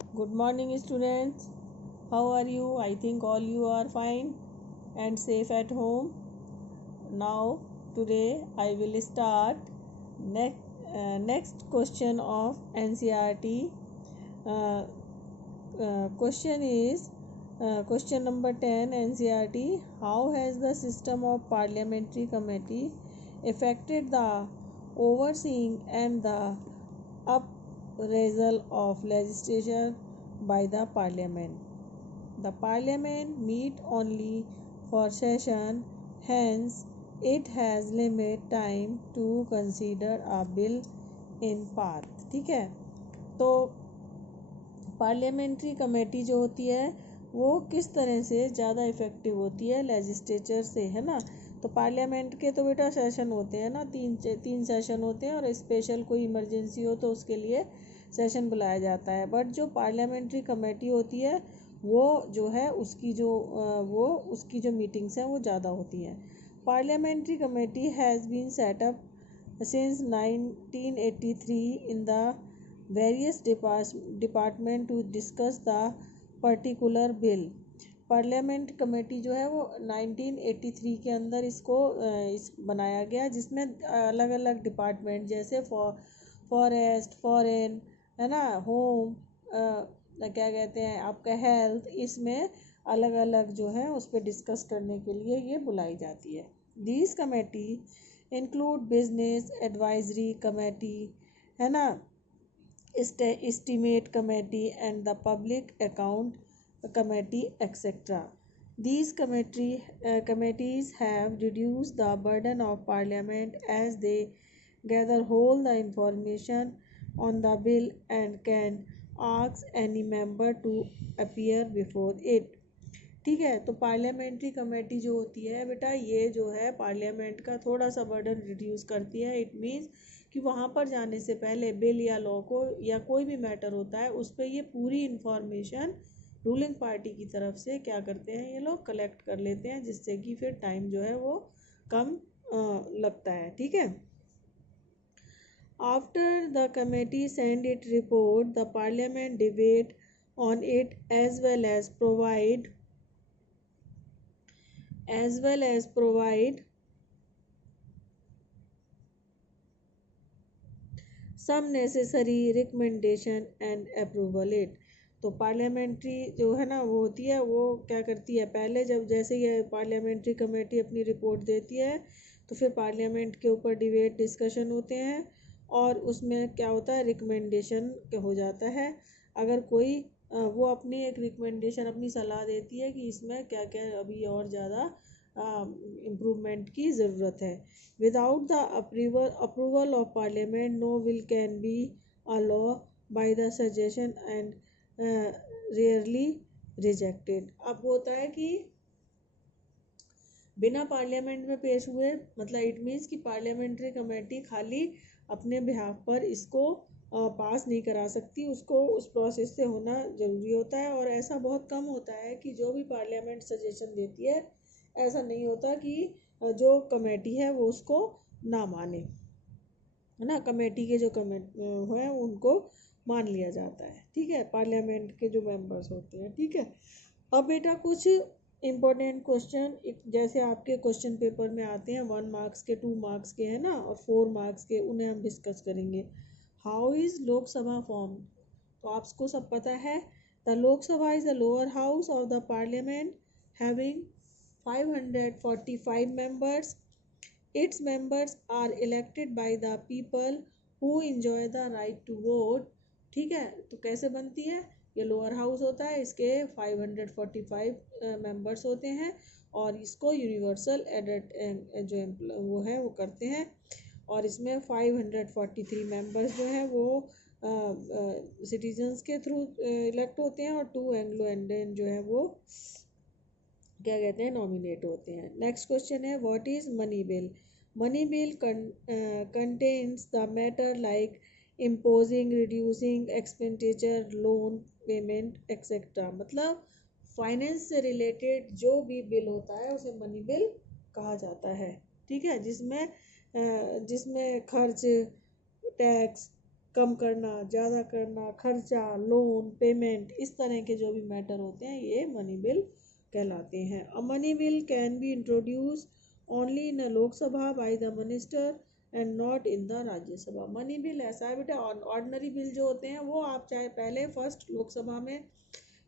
Good morning, students. How are you? I think all you are fine and safe at home. Now, today I will start next question of NCRT. Uh, Question is question number 10 NCRT. How has the system of parliamentary committee affected the overseeing and the appraisal of legislation by the parliament? The parliament meet only for session, hence it has limit time to consider a bill in part. ठीक है, तो parliamentary committee जो होती है वो किस तरह से ज़्यादा इफ़ेक्टिव होती है लेजिस्लेचर से, है ना. तो पार्लियामेंट के तो बेटा सेशन होते हैं ना, तीन सेशन होते हैं, और स्पेशल कोई इमरजेंसी हो तो उसके लिए सेशन बुलाया जाता है. बट जो पार्लियामेंट्री कमेटी होती है वो जो है उसकी जो मीटिंग्स हैं वो ज़्यादा होती हैं. Parliamentary committee has been set up since 1983 in the various department to discuss the particular bill. Parliament committee जो है वो 1983 के अंदर इसको बनाया गया, जिसमें अलग अलग डिपार्टमेंट जैसे फॉरेस्ट, फॉरेन, है ना, होम, क्या कहते हैं आपका हेल्थ, इसमें अलग अलग जो है उस पर डिस्कस करने के लिए ये बुलाई जाती है. These committee include business advisory committee, है ना, estimate committee and the public account committee etc. These committees have reduced the burden of parliament as they gather all the information on the bill and can ask any member to appear before it. ठीक है, तो parliamentary committee जो होती है बेटा ये जो है पार्लियामेंट का थोड़ा सा बर्डन रिड्यूस करती है. इट मीन्स कि वहाँ पर जाने से पहले बिल या लॉ को या कोई भी मैटर होता है उस पर ये पूरी इंफॉर्मेशन रूलिंग पार्टी की तरफ से क्या करते हैं, ये लोग कलेक्ट कर लेते हैं, जिससे कि फिर टाइम जो है वो कम लगता है. ठीक है. After the committee send it report the parliament debate on it as well as provide some necessary recommendation and approval it. तो पार्लियामेंट्री जो है ना वो होती है, वो क्या करती है, पहले जब जैसे ये पार्लियामेंट्री कमेटी अपनी रिपोर्ट देती है तो फिर पार्लियामेंट के ऊपर डिबेट डिस्कशन होते हैं और उसमें क्या होता है, रिकमेंडेशन हो जाता है. अगर कोई वो अपनी एक रिकमेंडेशन अपनी सलाह देती है कि इसमें क्या क्या अभी और ज़्यादा इम्प्रूवमेंट की ज़रूरत है. Without the approval of parliament no bill can be a law by the suggestion and rarely rejected. अब होता है कि बिना पार्लियामेंट में पेश हुए, मतलब इट मीन्स कि पार्लियामेंट्री कमेटी खाली अपने बिहाफ पर इसको पास नहीं करा सकती, उसको उस प्रोसेस से होना ज़रूरी होता है. और ऐसा बहुत कम होता है कि जो भी पार्लियामेंट सजेशन देती है ऐसा नहीं होता कि जो कमेटी है वो उसको ना माने, है ना. कमेटी के जो हैं उनको मान लिया जाता है. ठीक है, पार्लियामेंट के जो मेंबर्स होते हैं. ठीक है. अब बेटा कुछ इम्पोर्टेंट क्वेश्चन जैसे आपके क्वेश्चन पेपर में आते हैं 1 मार्क्स के, 2 मार्क्स के, है ना, और 4 मार्क्स के, उन्हें हम डिस्कस करेंगे. How is Lok Sabha form? तो आपको सब पता है. The Lok Sabha is the lower house of the parliament having 545 members. Its members are elected by the people who enjoy the right to vote. ठीक है, तो कैसे बनती है, ये लोअर हाउस होता है, इसके 545 मेंबर्स होते हैं और इसको यूनिवर्सल जो वो है वो करते हैं. और इसमें 543 मेंबर्स जो हैं वो सिटीजन्स के थ्रू इलेक्ट होते हैं और 2 एंग्लो इंडियन जो है वो क्या कहते हैं, नॉमिनेट होते हैं. नेक्स्ट क्वेश्चन है what is money bill? Money bill contains the matter like imposing, reducing expenditure, loan payment etcetera. मतलब फाइनेंस से रिलेटेड जो भी बिल होता है उसे मनी बिल कहा जाता है. ठीक है, जिसमें खर्च, टैक्स, कम करना, ज़्यादा करना, खर्चा, लोन, पेमेंट, इस तरह के जो भी मैटर होते हैं ये मनी बिल कहलाते हैं। A money bill can be introduce only in लोक सभा by the minister and not in the Rajya Sabha. Money bill ऐसा है बेटा, ऑर्डिनरी बिल जो होते हैं वो आप चाहे पहले फर्स्ट लोकसभा में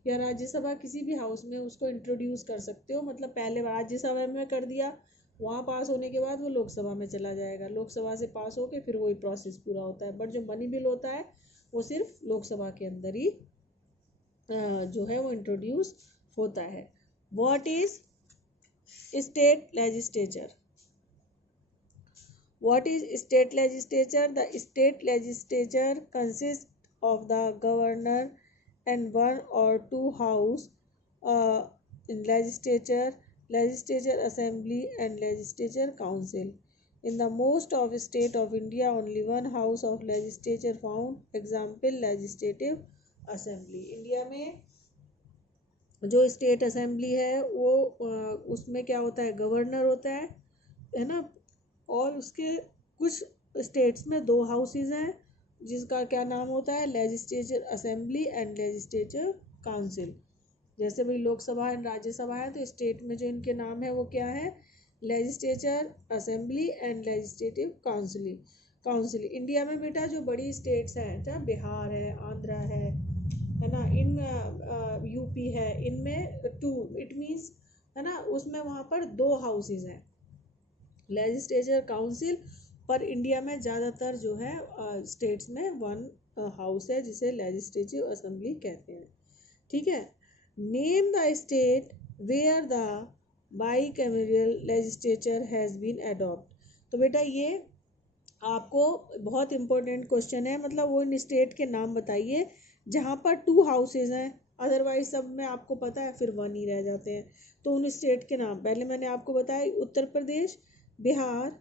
या राज्यसभा किसी भी हाउस में उसको इंट्रोड्यूस कर सकते हो, मतलब पहले राज्यसभा में कर दिया, वहाँ पास होने के बाद वो लोकसभा में चला जाएगा, लोकसभा से पास होके फिर वही प्रोसेस पूरा होता है। बट जो मनी बिल होता है वो सिर्फ लोकसभा के अंदर ही जो है वो इंट्रोड्यूस होता है। What is state legislature? What is state legislature? The state legislature consists of the governor and one or two house in legislature, legislature assembly and legislature council. In the most of state of India, only one house of legislature found. Example, legislative assembly. India में जो state assembly है वो उसमें क्या होता है, governor होता है ना, और उसके कुछ स्टेट्स में दो हाउसेज हैं जिसका क्या नाम होता है, legislature assembly and legislature council. जैसे भाई लोकसभा एंड राज्यसभा है तो स्टेट में जो इनके नाम है वो क्या है, legislature assembly and legislative council. India में बेटा जो बड़ी स्टेट्स हैं, जहाँ बिहार है, आंध्रा है ना, इन यूपी है, इनमें टू इट मीन्स है ना, उसमें वहाँ पर दो हाउसेज हैं लेजिस्लेचर काउंसिल, पर इंडिया में ज़्यादातर जो है स्टेट्स में वन हाउस है जिसे लेजिस्लेटिव असेंबली कहते हैं। ठीक है। Name the state where the bicameral legislature has been adopt. तो बेटा ये आपको बहुत इंपॉर्टेंट क्वेश्चन है, मतलब वो इन स्टेट के नाम बताइए जहाँ पर टू हाउसेज हैं, अदरवाइज सब में आपको पता है फिर वन ही रह जाते हैं। तो उन स्टेट के नाम पहले मैंने आपको बताया, Uttar Pradesh, Bihar,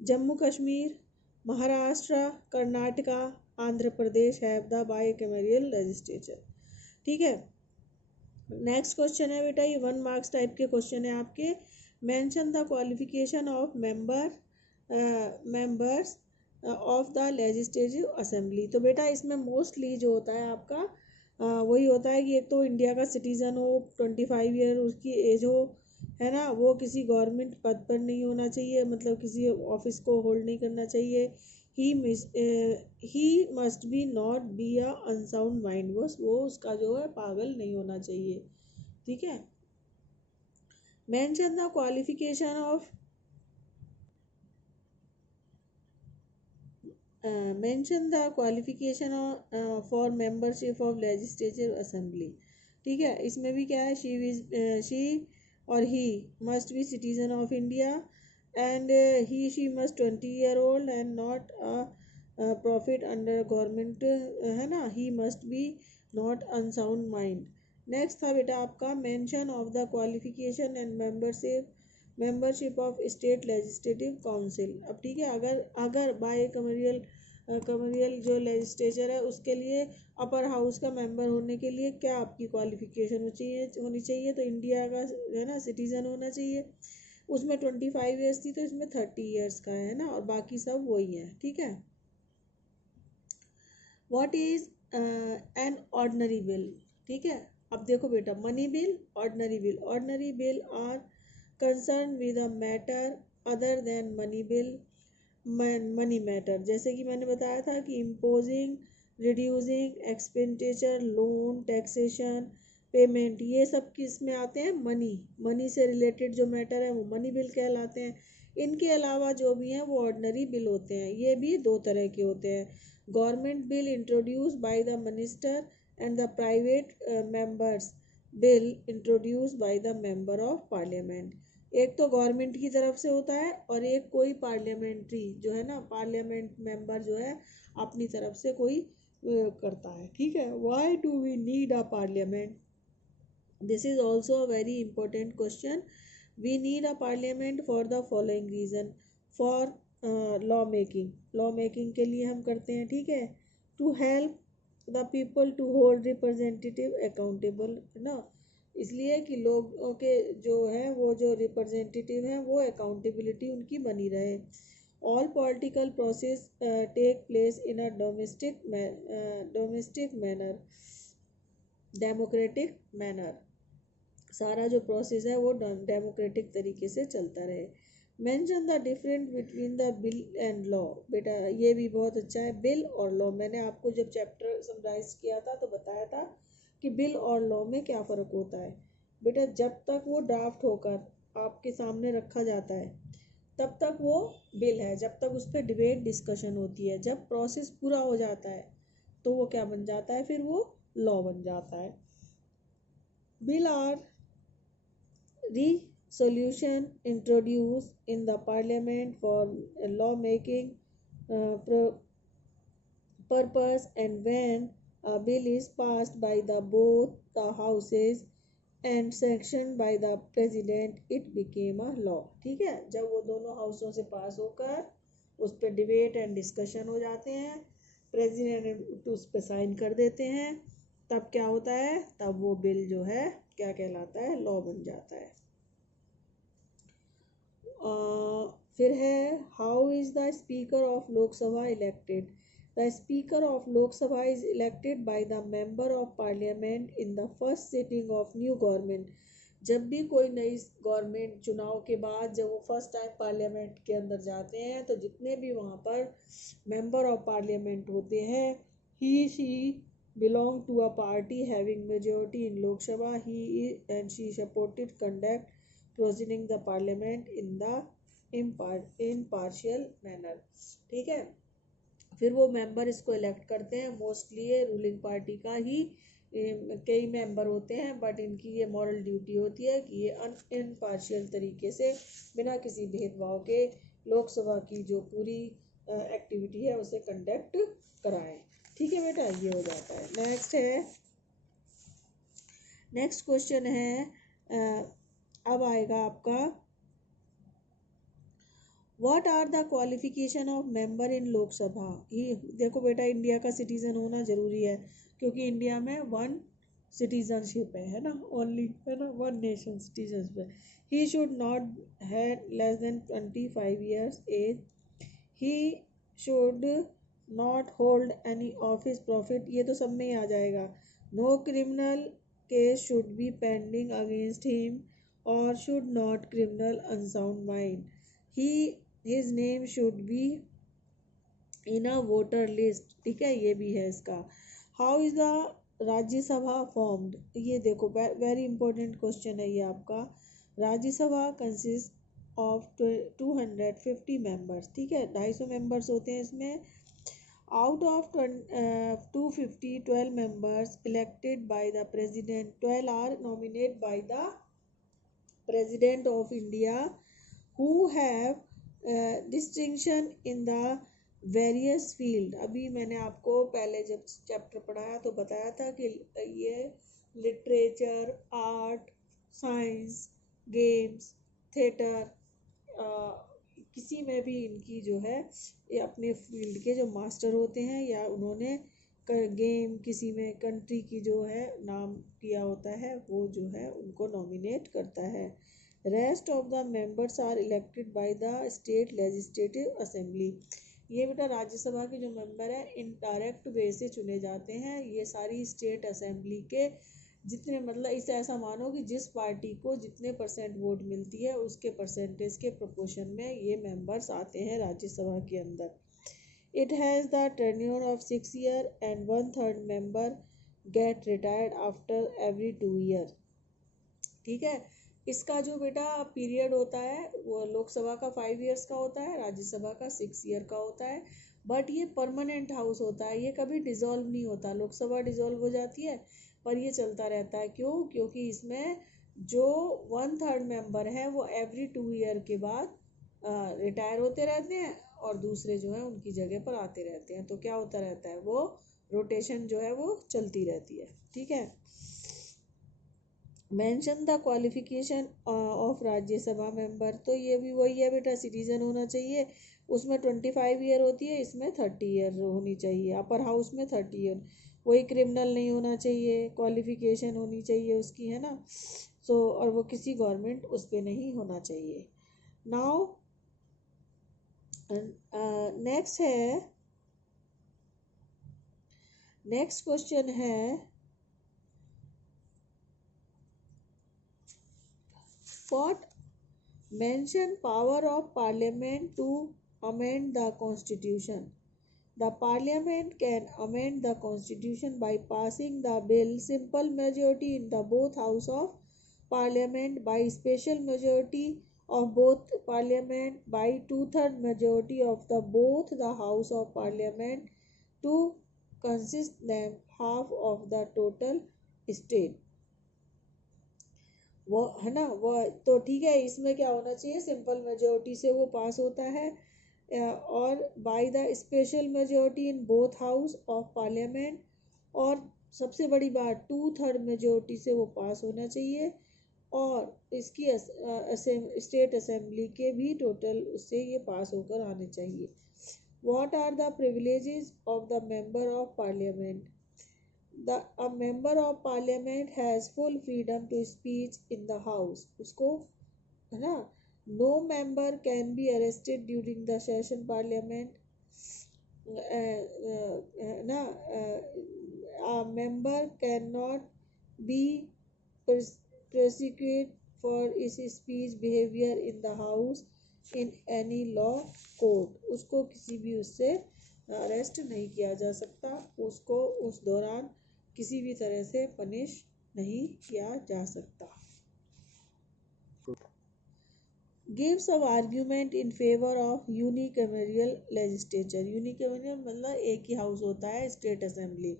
Jammu Kashmir, Maharashtra, Karnataka, Andhra Pradesh have the bicameral legislature. ठीक है। नेक्स्ट क्वेश्चन है बेटा, ये 1 मार्क्स टाइप के क्वेश्चन है आपके। Mention the qualification of members of the legislative assembly. तो बेटा इसमें मोस्टली जो होता है आपका वही होता है कि एक तो इंडिया का सिटीज़न हो, 25 ईयर उसकी एज हो, है ना, वो किसी गवर्नमेंट पद पर नहीं होना चाहिए, मतलब किसी ऑफिस को होल्ड नहीं करना चाहिए। He must be not be a unsound mind, बस वो उसका जो है पागल नहीं होना चाहिए। ठीक है। Mention the qualification of mention the qualification for membership of legislative assembly. ठीक है। इसमें भी क्या है, शी और he must be citizen of India and he she must 20 year old and not profit under government, है ना, he must be not unsound mind. Next था बेटा आपका mention of the qualification and membership of state legislative council. अब ठीक है, अगर bye commercial जो लेजिस्लेचर है उसके लिए अपर हाउस का मेंबर होने के लिए क्या आपकी क्वालिफिकेशन होनी चाहिए, तो इंडिया का है ना सिटीजन होना चाहिए। उसमें 25 ईयर्स थी तो इसमें 30 ईयर्स का है ना, और बाकी सब वही है। ठीक है। What is an ordinary bill? ठीक है। अब देखो बेटा, money bill, ordinary bill are concern with a matter other than money matter. जैसे कि मैंने बताया था कि imposing, reducing expenditure, loan, taxation, payment, ये सब किस में आते हैं, मनी से रिलेटेड जो मैटर है वो मनी बिल कहलाते हैं। इनके अलावा जो भी हैं वो ऑर्डिनरी बिल होते हैं। ये भी दो तरह के होते हैं, government bill introduce by the minister and the private members bill introduce by the member of parliament. एक तो गवर्नमेंट की तरफ से होता है और एक कोई पार्लियामेंट्री जो है ना, पार्लियामेंट मेंबर जो है अपनी तरफ से कोई करता है। ठीक है। Why do we need a parliament? This is also a very important question. We need a parliament for the following reason. For law making के लिए हम करते हैं। ठीक है। To help the people to hold representative accountable, है ना, इसलिए कि लोगों के जो है वो जो रिप्रेजेंटेटिव हैं वो अकाउंटेबिलिटी उनकी बनी रहे। All political process take place in a domestic manner, democratic manner. सारा जो प्रोसेस है वो डेमोक्रेटिक तरीके से चलता रहे। Mention the difference between the bill and law. बेटा ये भी बहुत अच्छा है, बिल और लॉ। मैंने आपको जब चैप्टर समराइज किया था तो बताया था कि बिल और लॉ में क्या फ़र्क होता है। बेटा जब तक वो ड्राफ्ट होकर आपके सामने रखा जाता है तब तक वो बिल है, जब तक उस पर डिबेट डिस्कशन होती है। जब प्रोसेस पूरा हो जाता है तो वो क्या बन जाता है, फिर वो लॉ बन जाता है। Bill or resolution introduced in the parliament for law making purpose, and when a bill is passed by the both the houses and sanctioned by the president, it became a law। ठीक है, जब वो दोनों हाउसों से पास होकर उस पर debate and discussion हो जाते हैं, प्रेसिडेंट उस पर साइन कर देते हैं, तब क्या होता है, तब वो बिल जो है क्या कहलाता है, लॉ बन जाता है। फिर है how is the speaker of Lok Sabha elected. The speaker of Lok Sabha is elected by the member of parliament in the first sitting of new government. जब भी कोई नई गवर्नमेंट चुनाव के बाद जब वो फर्स्ट टाइम पार्लियामेंट के अंदर जाते हैं तो जितने भी वहाँ पर मेंबर ऑफ पार्लियामेंट होते हैं, ही she belong to a party having majority in Lok Sabha, he and she supported conduct proceeding the parliament in the impartial manner। ठीक है, फिर वो मेंबर इसको इलेक्ट करते हैं। मोस्टली ये रूलिंग पार्टी का ही कई मेंबर होते हैं, बट इनकी ये मॉरल ड्यूटी होती है कि ये इम्पार्शियल तरीके से बिना किसी भेदभाव के लोकसभा की जो पूरी एक्टिविटी है उसे कंडक्ट कराएं। ठीक है बेटा, ये हो जाता है। नेक्स्ट क्वेश्चन है, अब आएगा आपका what are the qualification of member in Lok Sabha. ये देखो बेटा, इंडिया का सिटीजन होना जरूरी है क्योंकि इंडिया में वन सिटीजनशिप है ना, ओनली है ना, वन नेशन सिटीजनशिप है। He should not have less than 25 years age. He should not hold any office profit, ये तो सब में ही आ जाएगा। No criminal case should be pending against him और should not criminal unsound mind. His name should be in a voter list. ठीक है, ये भी है इसका। How is the Rajya Sabha formed. ये देखो वेरी इंपॉर्टेंट क्वेश्चन है ये आपका। Rajya Sabha consist of 250 members. ठीक है, 250 मेंबर्स होते हैं इसमें। Out of 250, 12 members elected by the president, 12 are nominated by the president of India who have distinction in the various field। अभी मैंने आपको पहले जब चैप्टर पढ़ाया तो बताया था कि ये literature, art, science, games, theatre, किसी में भी इनकी जो है ये अपने फील्ड के जो मास्टर होते हैं या उन्होंने गेम किसी में कंट्री की जो है नाम किया होता है वो जो है उनको नॉमिनेट करता है। Rest of the members are elected by the state legislative assembly. ये बेटा राज्यसभा के जो मेंबर हैं इनडायरेक्ट वे से चुने जाते हैं। ये सारी स्टेट असेंबली के जितने, मतलब इसे ऐसा मानो कि जिस पार्टी को जितने परसेंट वोट मिलती है उसके परसेंटेज के प्रोपोर्शन में ये मेंबर्स आते हैं राज्यसभा के अंदर। It has the tenure of 6 year and 1/3 member get retired after every 2 year। ठीक है, इसका जो बेटा पीरियड होता है वो लोकसभा का 5 years का होता है, राज्यसभा का 6 year का होता है। बट ये परमानेंट हाउस होता है, ये कभी डिसॉल्व नहीं होता। लोकसभा डिसॉल्व हो जाती है पर ये चलता रहता है। क्यों? क्योंकि इसमें जो 1/3 मेंबर हैं वो एवरी 2 year के बाद रिटायर होते रहते हैं और दूसरे जो है उनकी जगह पर आते रहते हैं। तो क्या होता रहता है, वो रोटेशन जो है वो चलती रहती है। ठीक है, mention the qualification of Rajya Sabha member. तो ये भी वही है बेटा, सिटीजन होना चाहिए। उसमें 25 year होती है, इसमें 30 year होनी चाहिए। अपर हाउस में 30 year। वही क्रिमिनल नहीं होना चाहिए, क्वालिफिकेशन होनी चाहिए उसकी, है ना। सो और वो किसी गवर्नमेंट उस पर नहीं होना चाहिए। नाउ नेक्स्ट है, नेक्स्ट क्वेश्चन है what mention power of parliament to amend the constitution. The parliament can amend the constitution by passing the bill simple majority in the both house of parliament, by special majority of both parliament, by two-third majority of the both the house of parliament to consist them half of the total state. वो है ना, वो तो ठीक है, इसमें क्या होना चाहिए, सिंपल मेजोरिटी से वो पास होता है, और by the special majority in both house of parliament, और सबसे बड़ी बात 2/3 मेजोरिटी से वो पास होना चाहिए, और इसकी स्टेट असेंबली के भी टोटल उससे ये पास होकर आने चाहिए. What are the privileges of the member of parliament. A member of parliament has full freedom to speech in the house. उसको है ना, no member can be arrested during the session parliament. ना, a member cannot be prosecuted for his speech behavior in the house in any law court. उसको किसी भी उससे arrest नहीं किया जा सकता, उसको उस दौरान किसी भी तरह से पनिश नहीं किया जा सकता. Give some argument in favour of unicameral legislature. Unicameral मतलब एक ही हाउस होता है स्टेट असेंबली,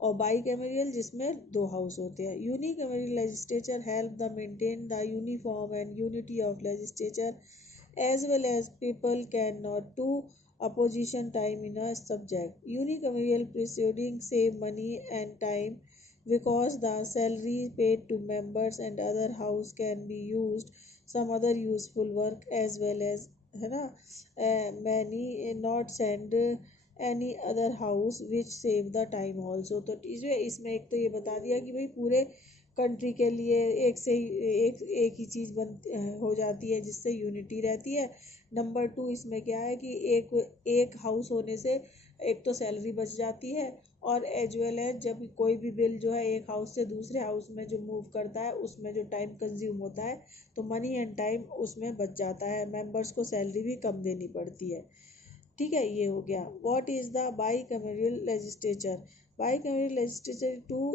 और बाईकैमरियल जिसमें दो हाउस होते हैं. Unicameral legislature help the maintain the uniform and unity of legislature as well as people cannot do opposition time in a subject. Unicameral proceedings save money and time because the salary paid to members and other house can be used some other useful work as well as, है ना, many not send any other house which save the time also. तो इसमें एक तो ये बता दिया कि भाई पूरे कंट्री के लिए एक से एक ही चीज़ बन हो जाती है जिससे यूनिटी रहती है. नंबर 2 इसमें क्या है कि एक हाउस होने से एक तो सैलरी बच जाती है, और एज वेल एज जब कोई भी बिल जो है एक हाउस से दूसरे हाउस में जो मूव करता है उसमें जो टाइम कंज्यूम होता है तो मनी एंड टाइम उसमें बच जाता है, मेंबर्स को सैलरी भी कम देनी पड़ती है. ठीक है, ये हो गया. What is the bicameral legislature. Bicameral legislature, two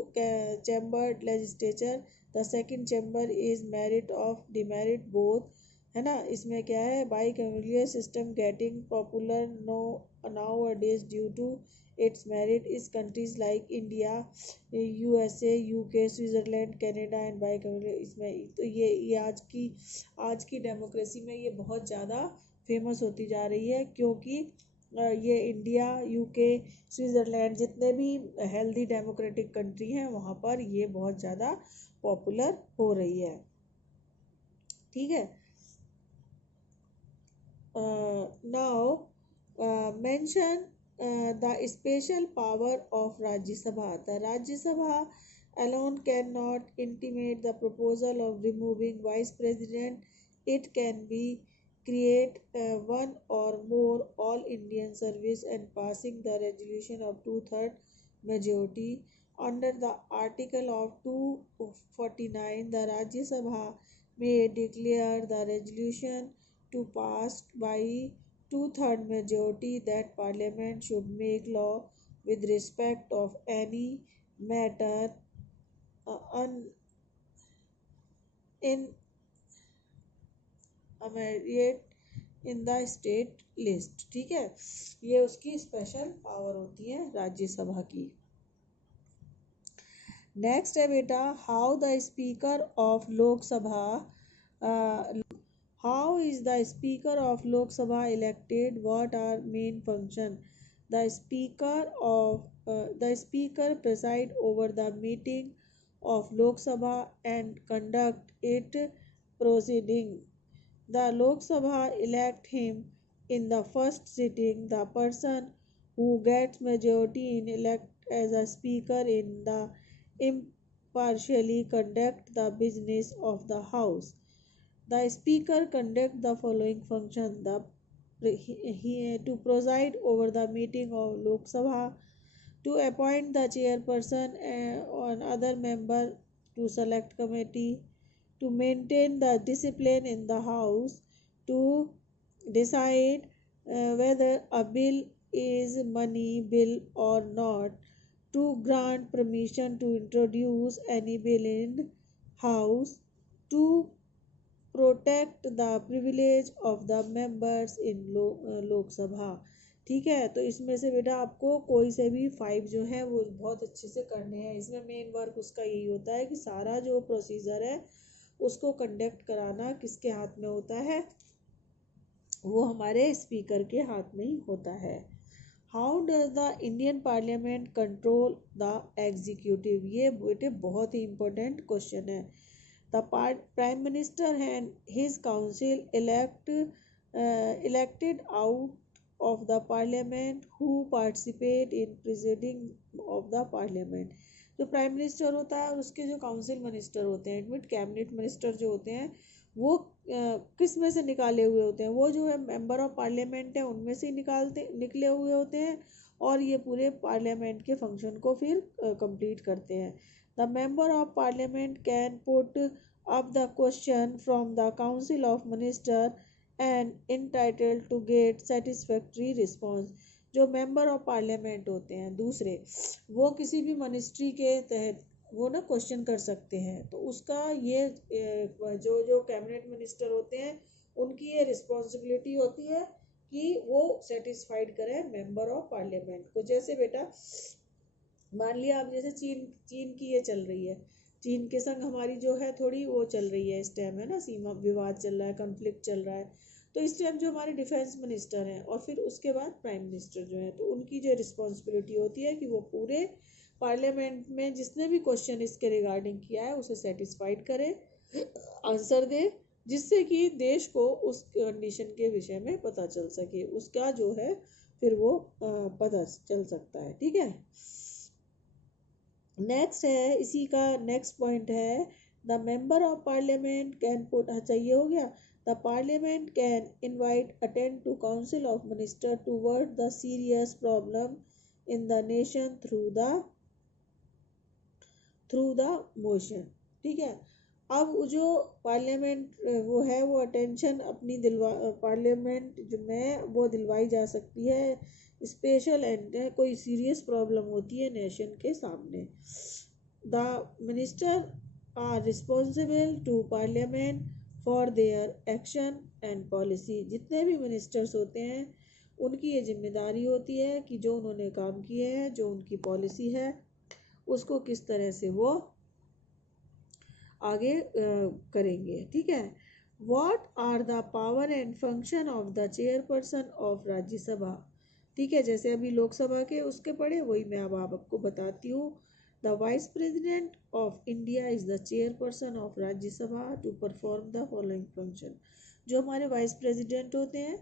chambered legislature. The second chamber is merit of demerit both, है ना. इसमें क्या है, bicameral system getting popular nowadays due to its merit is countries like India, USA, UK, Switzerland, Canada and bicameral. इसमें तो ये आज की डेमोक्रेसी में ये बहुत ज़्यादा फेमस होती जा रही है, क्योंकि ये इंडिया, यूके, स्विट्ज़रलैंड जितने भी हेल्दी डेमोक्रेटिक कंट्री हैं वहाँ पर ये बहुत ज़्यादा पॉपुलर हो रही है. ठीक है. Now mention the special power of Rajya Sabha. The Rajya Sabha alone cannot intimate the proposal of removing vice president. It can be create one or more all Indian service and passing the resolution of 2/3 majority. Under the article of 249, the Rajya Sabha may declare the resolution to pass by 2/3 majority that Parliament should make law with respect of any matter in enumerated in the state list. ठीक है, ये उसकी special power होती है राज्यसभा की. Next है बेटा, how the speaker of Lok Sabha, how is the speaker of Lok Sabha elected, what are main function. The speaker preside over the meeting of Lok Sabha and conduct it proceeding. The Lok Sabha elect him in the first sitting. The person who gets majority in elect as a speaker in the impartially conduct the business of the house. The speaker conduct the following function. The to preside over the meeting of Lok Sabha, to appoint the chairperson and other member to select committee, to maintain the discipline in the house, to decide whether a bill is money bill or not, to grant permission to introduce any bill in house, to protect the privilege of the members in लोक सभा। ठीक है, तो इसमें से बेटा आपको कोई से भी 5 जो है वो बहुत अच्छे से करने हैं। इसमें मेन वर्क उसका यही होता है कि सारा जो प्रोसीजर है उसको कंडक्ट कराना किसके हाथ में होता है, वो हमारे स्पीकर के हाथ में ही होता है। How does the Indian parliament control the executive, ये बेटे बहुत ही इंपॉर्टेंट क्वेश्चन है। The Prime Minister and his council elected out of the Parliament who participate in presiding of the Parliament। जो प्राइम मिनिस्टर होता है और उसके जो काउंसिल मिनिस्टर होते हैं, एडमिट कैबिनेट मिनिस्टर जो होते हैं, वो किस में से निकाले हुए होते हैं, वो जो है मेंबर ऑफ पार्लियामेंट है उनमें से निकले हुए होते हैं और ये पूरे पार्लियामेंट के फंक्शन को फिर कंप्लीट करते हैं। The member of parliament can put up the question from the council of minister and entitled to get satisfactory response। जो मेंबर ऑफ पार्लियामेंट होते हैं दूसरे, वो किसी भी मिनिस्ट्री के तहत वो ना क्वेश्चन कर सकते हैं, तो उसका ये जो जो कैबिनेट मिनिस्टर होते हैं उनकी ये रिस्पॉन्सिबिलिटी होती है कि वो सेटिस्फाइड करें मेंबर ऑफ पार्लियामेंट को। जैसे बेटा मान लिया आप, जैसे चीन की ये चल रही है, चीन के संग हमारी जो है थोड़ी वो चल रही है इस टाइम, है ना, सीमा विवाद चल रहा है, कॉन्फ्लिक्ट चल रहा है, तो इस टाइम जो हमारे डिफेंस मिनिस्टर हैं और फिर उसके बाद प्राइम मिनिस्टर जो है, तो उनकी जो रिस्पॉन्सिबिलिटी होती है कि वो पूरे पार्लियामेंट में जिसने भी क्वेश्चन इसके रिगार्डिंग किया है उसे सेटिस्फाइड करे, आंसर दे, जिससे कि देश को उस कंडीशन के विषय में पता चल सके, उसका जो है फिर वो पता चल सकता है। ठीक है, नेक्स्ट है, इसी का नेक्स्ट पॉइंट है, the member of parliament can put, अच्छा ये हो गया, the parliament can invite attend to council of minister to word the serious problem in the nation through the motion. ठीक है, अब जो पार्लियामेंट वो है वो अटेंशन अपनी पार्लियामेंट जो में वो दिलवाई जा सकती है, स्पेशल एंड कोई सीरियस प्रॉब्लम होती है नेशन के सामने। The minister are responsible to parliament for their action and policy. जितने भी मिनिस्टर्स होते हैं उनकी ये जिम्मेदारी होती है कि जो उन्होंने काम किए हैं, जो उनकी पॉलिसी है, उसको किस तरह से वो आगे करेंगे। ठीक है, what are the power and function of the chairperson of Rajya Sabha. ठीक है, जैसे अभी लोकसभा के उसके पढ़े वही मैं अब आपको बताती हूँ। The vice president of India is the chairperson of Rajya Sabha to perform the following function. जो हमारे वाइस प्रेसिडेंट होते हैं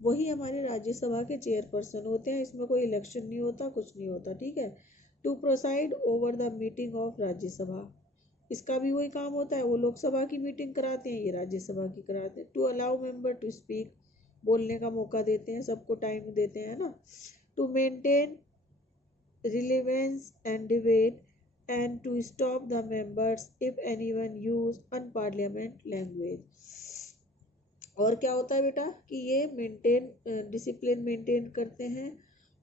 वही हमारे राज्यसभा के चेयरपर्सन होते हैं, इसमें कोई इलेक्शन नहीं होता, कुछ नहीं होता। ठीक है, to preside over the meeting of Rajya Sabha, इसका भी वही काम होता है, वो लोकसभा की मीटिंग कराते हैं, ये राज्यसभा की कराते हैं। To allow member to speak, बोलने का मौका देते हैं, सबको टाइम देते हैं ना। To maintain relevance and debate and to stop the members if anyone use unparliamentary language. और क्या होता है बेटा कि ये डिसिप्लिन मेंटेन करते हैं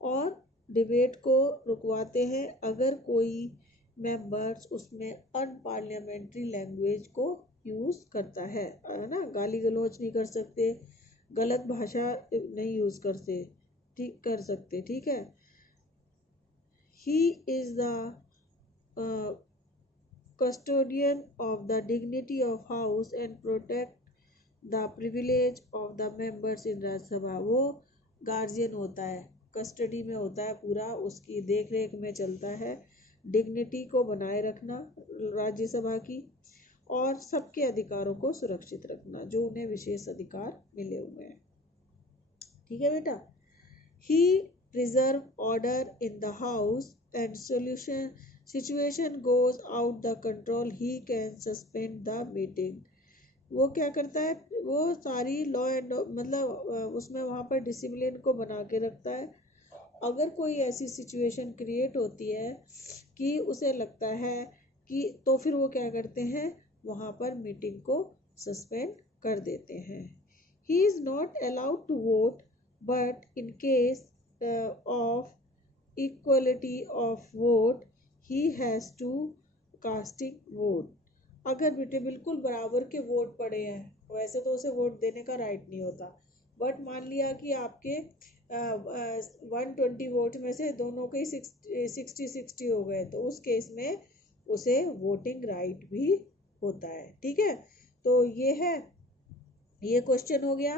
और डिबेट को रुकवाते हैं अगर कोई मेंबर्स उसमें अनपार्लियामेंट्री लैंग्वेज को यूज़ करता है ना, गाली गलौज नहीं कर सकते, गलत भाषा नहीं यूज़ कर सकते। ठीक है, he is the custodian of the dignity of house and protect the privilege of the members in Rajya Sabha. वो गार्जियन होता है, कस्टडी में होता है, पूरा उसकी देख रेख में चलता है, डिग्निटी को बनाए रखना राज्यसभा की और सबके अधिकारों को सुरक्षित रखना जो उन्हें विशेष अधिकार मिले हुए हैं। ठीक है बेटा, he preserve order in the house and situation goes out the control, he can suspend the meeting। वो क्या करता है, वो सारी लॉ एंड मतलब उसमें वहाँ पर डिसिप्लिन को बना के रखता है। अगर कोई ऐसी सिचुएशन क्रिएट होती है कि उसे लगता है कि, तो फिर वो क्या करते हैं, वहाँ पर मीटिंग को सस्पेंड कर देते हैं। He is not allowed to vote but in case of equality of vote he has to casting vote. अगर बेटे बिल्कुल बराबर के वोट पड़े हैं, वैसे तो उसे वोट देने का राइट नहीं होता, बट मान लिया कि आपके 120 वोट में से दोनों के 60-60 हो गए, तो उस केस में उसे वोटिंग राइट भी होता है। ठीक है, तो ये क्वेश्चन हो गया।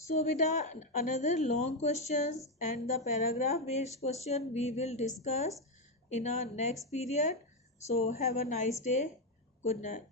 So beta, another long questions and the paragraph based question we will discuss in our next period. So have a nice day. Good night.